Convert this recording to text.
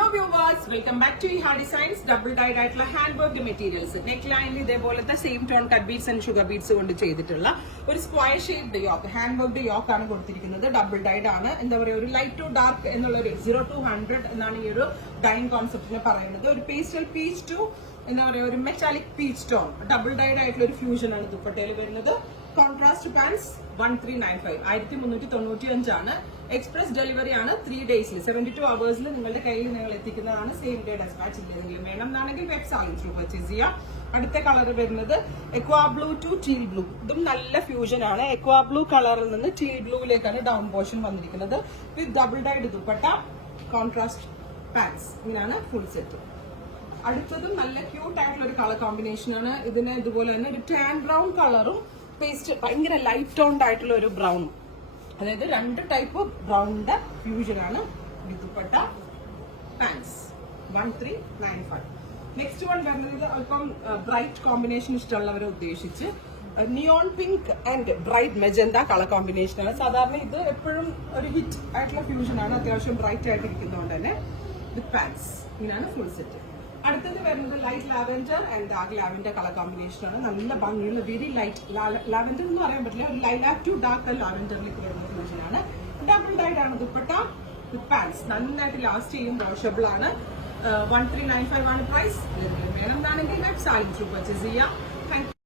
Hello viewers, welcome back to Iha Designs. Double dyed ആയിട്ടുള്ള hand work materials neck ലൈനിൽ ഇതേപോലത്തെ same tone cut beads and sugar beads കൊണ്ട് ചെയ്തിട്ടുള്ള ഒരു square shaped yoke hand work yoke ആണ് കൊടുത്തിരിക്കുന്നത്. Double died ആണ്. എന്താ പറയുക, ഒരു ലൈറ്റ് ടു ഡാർക്ക് എന്നുള്ള ഒരു 0 to 100 എന്നാണ് ഈ ഒരു ഡൈയിങ് കോൺസെപ്റ്റിനെ പറയുന്നത്. ഒരു പേസ്റ്റൽ പീച്ച് ടു എന്താ പറയുക, ഒരു metallic peach tone double died ആയിട്ടുള്ള ഒരു ഫ്യൂഷൻ ആണ് ദുപ്പട്ടയിൽ വരുന്നത്. കോൺട്രാസ്റ്റ് പാൻസ് 1395 1395 ആണ്. എക്സ്പ്രസ് ഡെലിവറി ആണ്. 3 ഡേയ്സിൽ 72 അവേഴ്സിൽ നിങ്ങളുടെ കയ്യിൽ നിങ്ങൾ എത്തിക്കുന്നതാണ്. സെയിം ഡേ ഡെസ്പാച്ച് ഇല്ലെങ്കിലും വേണം എന്നാണെങ്കിൽ വെബ് സാലിംഗ് ത്രൂ പർച്ചേസ് ചെയ്യാം. അടുത്ത കളർ വരുന്നത് aqua blue to teal blue. ഇതും നല്ല ഫ്യൂഷൻ ആണ്. എക്വാ ബ്ലൂ കളറിൽ നിന്ന് ടീൽ ബ്ലൂവിലേക്കാണ് ഡൗൺ പോർഷൻ വന്നിരിക്കുന്നത്. With double dyed dupatta, contrast pants. ഇങ്ങനെയാണ് ഫുൾ സെറ്റ്. അടുത്തതും നല്ല ക്യൂട്ട് ആയിട്ടുള്ള ഒരു കളർ കോമ്പിനേഷൻ ആണ്. ഇതിന് ഇതുപോലെ തന്നെ ഒരു ടാൻ ബ്രൗൺ കളറും പേസ്റ്റ് ഭയങ്കര ലൈറ്റ് ടോൺഡ് ആയിട്ടുള്ള ഒരു ബ്രൗണും, അതായത് 2 ടൈപ്പ് ബ്രൗണിന്റെ ഫ്യൂഷൻ ആണ്. ദുപ്പട്ട, പാൻസ് 1395. നെക്സ്റ്റ് വൺ വരുന്നത് അല്പം ബ്രൈറ്റ് കോമ്പിനേഷൻ ഇഷ്ടമുള്ളവരെ ഉദ്ദേശിച്ച് neon pink and bright magenta colour combination ആണ്. സാധാരണ ഇത് എപ്പോഴും ഒരു ഹിറ്റ് ആയിട്ടുള്ള ഫ്യൂഷൻ ആണ്. അത്യാവശ്യം ബ്രൈറ്റ് ആയിട്ട് ഇരിക്കുന്നതുകൊണ്ട് തന്നെ വിത്ത് പാൻസ്. ഇങ്ങനെയാണ് ഫുൾ സെറ്റ്. അടുത്തത് വരുന്നത് light lavender and dark lavender colour combination ആണ്. നല്ല ഭംഗിയുള്ള വെരി ലൈറ്റ് ലാവൻഡർ എന്ന് പറയാൻ പറ്റില്ല, ഒരു ലൈലാക്ക് ടു ഡാർക്ക് ലാവൻഡറിലേക്ക് വരുന്ന ഫ്യൂഷൻ ആണ്. ഡബിൾ ഡൈഡ് ആണ് ദുപ്പട്ട വിത്ത് പാൻസ്. നന്നായിട്ട് ലാസ്റ്റ് ചെയ്യും, വാഷബിൾ ആണ്. 1395 ആണ് പ്രൈസ്. വേണമെന്നാണെങ്കിൽ വെബ് സാലിംഗ് ത്രൂ പർച്ചേസ് ചെയ്യാം. Thank you.